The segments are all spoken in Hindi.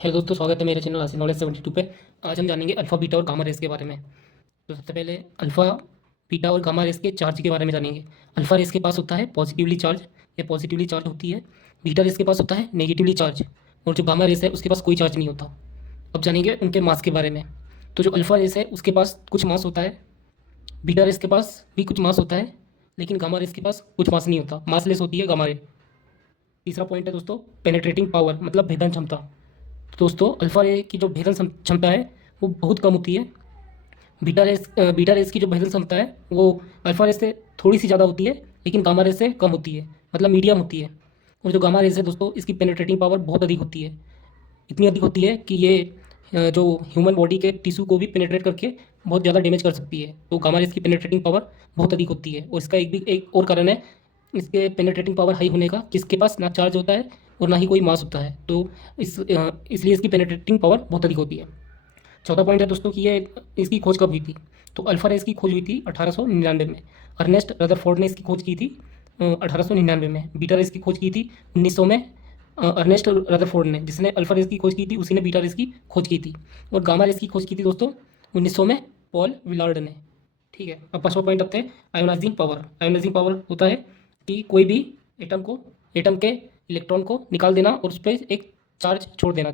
हेलो दोस्तों, स्वागत है मेरे चैनल आसिफ नॉलेज 72 पे। आज हम जानेंगे अल्फ़ा बीटा और गामा रेस के बारे में। तो सबसे पहले अल्फ़ा बीटा और गामा रेस के चार्ज के बारे में जानेंगे। अल्फ़ा रेस के पास होता है पॉजिटिवली चार्ज या पॉजिटिवली चार्ज होती है। बीटा रेस के पास होता है नेगेटिवली चार्ज। और जो गामा रेस है उसके पास कोई चार्ज नहीं होता। अब जानेंगे उनके मास के बारे में। तो जो अल्फ़ा रेस है उसके पास कुछ मास होता है, बीटा रेस के पास भी कुछ मास होता है, लेकिन गामा रेस के पास कुछ मास नहीं होता, मासलेस होती है गामा रे। तीसरा पॉइंट है दोस्तों, पेनेट्रेटिंग पावर मतलब भेदन क्षमता। तो दोस्तों अल्फा रे की जो भेदन क्षमता है वो बहुत कम होती है। बीटा रेस की जो भेदन क्षमता है वो अल्फा रेस से थोड़ी सी ज़्यादा होती है, लेकिन गामा रेस से कम होती है, मतलब मीडियम होती है। और जो गामा रेस है दोस्तों, इसकी पेनेट्रेटिंग पावर बहुत अधिक होती है। इतनी अधिक होती है कि ये जो ह्यूमन बॉडी के टिश्यू को भी पेनेट्रेट करके बहुत ज़्यादा डैमेज कर सकती है। तो गामा रेस की पेनेट्रेटिंग पावर बहुत अधिक होती है। और इसका एक और कारण है इसके पेनेट्रेटिंग पावर हाई होने का, कि इसके पास ना चार्ज होता है और ना ही कोई मास होता है। तो इसलिए इसकी पेनेट्रेटिंग पावर बहुत अधिक होती है। चौथा पॉइंट है दोस्तों कि ये इसकी खोज कब हुई थी। तो अल्फा रेस की खोज हुई थी 1899 में। अर्नेस्ट रदरफोर्ड ने इसकी खोज की थी 1899 में। बीटा रेस की खोज की थी 1900 में अर्नेस्ट रदरफोर्ड ने। जिसने अल्फा रेस की खोज की थी उसी ने बीटा रेस की खोज की थी। और गामा रेस की खोज की थी दोस्तों 1900 में पॉल विलार्ड ने। ठीक है, अब पांचवा पॉइंट आते हैं आयोनाइजिंग पावर। आयोनाइजिंग पावर होता है कि कोई भी एटम के इलेक्ट्रॉन को निकाल देना और उस पर एक चार्ज छोड़ देना।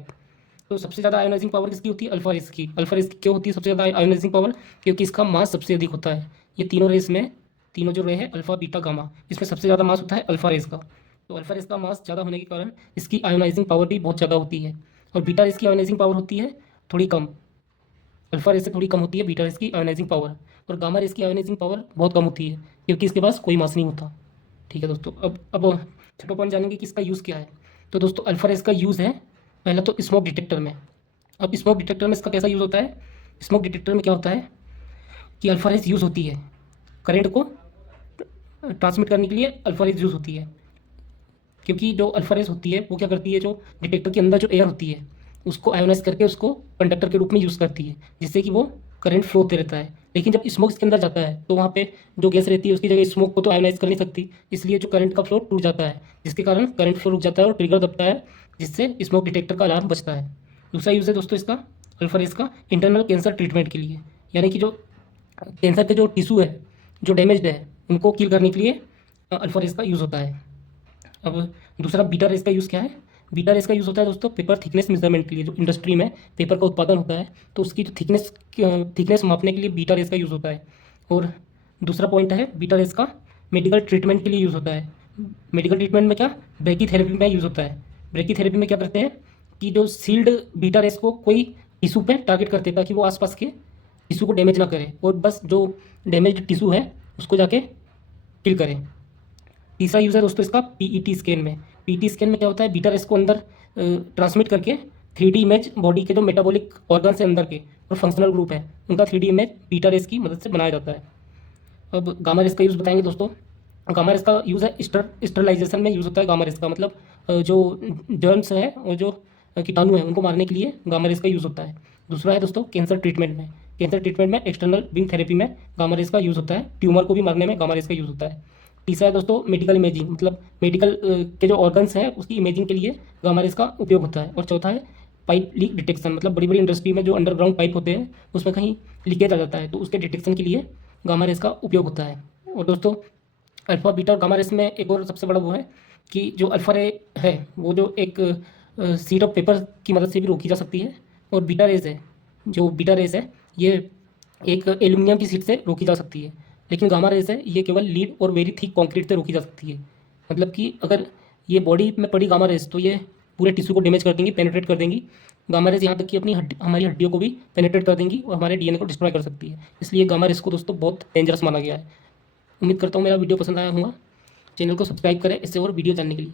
तो सबसे ज़्यादा आयोनाइजिंग पावर किसकी होती है? अल्फा रेस की। अल्फा रेस की क्यों होती है सबसे ज़्यादा आयोनाइजिंग पावर? क्योंकि इसका मास सबसे अधिक होता है। ये तीनों रेस में, तीनों जो रे है अल्फा बीटा गामा, इसमें सबसे ज़्यादा मास होता है अल्फा रेस का। तो अल्फा रेस का मास ज़्यादा होने के कारण इसकी आयोनाइजिंग पावर भी बहुत ज़्यादा होती है। और बीटा रेस की आयोनाइजिंग पावर होती है थोड़ी कम। अल्फा रेस से थोड़ी कम होती है बीटा रेस की आयोनाइजिंग पावर। और गामा रेस की आयोनाइजिंग पावर बहुत कम होती है, क्योंकि इसके पास कोई मास नहीं होता। ठीक है दोस्तों, अब छठवां पॉइंट जानेंगे कि इसका यूज़ क्या है। तो दोस्तों अल्फा रेस का यूज़ है पहला तो स्मोक डिटेक्टर में। अब स्मोक डिटेक्टर में इसका कैसा यूज़ होता है? स्मोक डिटेक्टर में क्या होता है कि अल्फा रेस यूज़ होती है करंट को ट्रांसमिट करने के लिए। अल्फा रेस यूज़ होती है क्योंकि जो अल्फा रेस होती है वो क्या करती है, जो डिटेक्टर के अंदर जो एयर होती है उसको आयोनाइज करके उसको कंडक्टर के रूप में यूज़ करती है, जिससे कि वो करंट फ्लो होते रहता है। लेकिन जब स्मोक इसके अंदर जाता है तो वहाँ पे जो गैस रहती है उसकी जगह स्मोक को तो आयोनाइज कर नहीं सकती, इसलिए जो करंट का फ्लो टूट जाता है, जिसके कारण करंट फ्लो रुक जाता है और ट्रिगर दबता है, जिससे स्मोक डिटेक्टर का अलार्म बचता है। दूसरा यूज़ है दोस्तों इसका, अल्फा रेस का इंटरनल कैंसर ट्रीटमेंट के लिए। यानी कि जो कैंसर के जो टिश्यू है, जो डैमेज्ड है, उनको किल करने के लिए अल्फा रेस का यूज़ होता है। अब दूसरा बीटा रेस का यूज़ क्या है? बीटा रेस का यूज़ होता है दोस्तों पेपर थिकनेस मेजरमेंट के लिए। जो इंडस्ट्री में पेपर का उत्पादन होता है तो उसकी जो थिकनेस मापने के लिए बीटा रेस का यूज़ होता है। और दूसरा पॉइंट है बीटा रेस का मेडिकल ट्रीटमेंट के लिए यूज़ होता है। मेडिकल ट्रीटमेंट में क्या, ब्रैकीथेरेपी में यूज़ होता है। ब्रैकीथेरेपी में क्या करते हैं कि जो सील्ड बीटा रेस को कोई टिश्यू पे टारगेट करते हैं ताकि वो आसपास के टिश्यू को डैमेज ना करे और बस जो डैमेज टिश्यू है उसको जाके किल करें। तीसरा यूज़ है दोस्तों इसका पीईटी स्कैन में। पीईटी स्कैन में क्या होता है, बीटा रेस को अंदर ट्रांसमिट करके 3D इमेज बॉडी के जो मेटाबॉलिक ऑर्गन से अंदर के और फंक्शनल ग्रुप है उनका 3D इमेज बीटा रेस की मदद से बनाया जाता है। अब गामा रेस का यूज़ बताएंगे दोस्तों। गामा रेस का यूज़ है स्टरलाइजेशन में यूज़ होता है। गामा रेस का मतलब जो जर्म्स है और जो कीटाणु है उनको मारने के लिए गामा रेस का यूज़ होता है। दूसरा है दोस्तों कैंसर ट्रीटमेंट में। कैंसर ट्रीटमेंट में एक्सटर्नल बीम थेरेपी में गामा रेस का यूज़ होता है। ट्यूमर को भी मारने में गामा रेस का यूज़ होता है। तीसरा है दोस्तों मेडिकल इमेजिंग, मतलब मेडिकल के जो ऑर्गन्स हैं उसकी इमेजिंग के लिए गामा रेस का उपयोग होता है। और चौथा है पाइप लीक डिटेक्शन, मतलब बड़ी बड़ी इंडस्ट्री में जो अंडरग्राउंड पाइप होते हैं उसमें कहीं लीकेज आ जाता है तो उसके डिटेक्शन के लिए गामा रेस का उपयोग होता है। और दोस्तों अल्फ़ा बीटा और गामा रेस में एक और सबसे बड़ा वो है कि जो अल्फ़ा रे है वो जो एक शीट ऑफ पेपर की मदद से भी रोकी जा सकती है। और बीटा रेस है, जो बीटा रेस है ये एक एल्यूमिनियम की शीट से रोकी जा सकती है। लेकिन गामा रेस है ये केवल लीड और वेरी थिक कंक्रीट से रोकी जा सकती है। मतलब कि अगर ये बॉडी में पड़ी गामा रेस तो ये पूरे टिश्यू को डैमेज कर देंगी, पेनिट्रेट कर देंगी। गामा रेस यहाँ तक कि अपनी हमारी हड्डियों को भी पेनिट्रेट कर देंगी और हमारे डीएनए को डिस्ट्रॉय कर सकती है। इसलिए गामा रेस को दोस्तों बहुत डेंजरस माना गया है। उम्मीद करता हूँ मेरा वीडियो पसंद आया होगा। चैनल को सब्सक्राइब करें इससे और वीडियो जानने के लिए।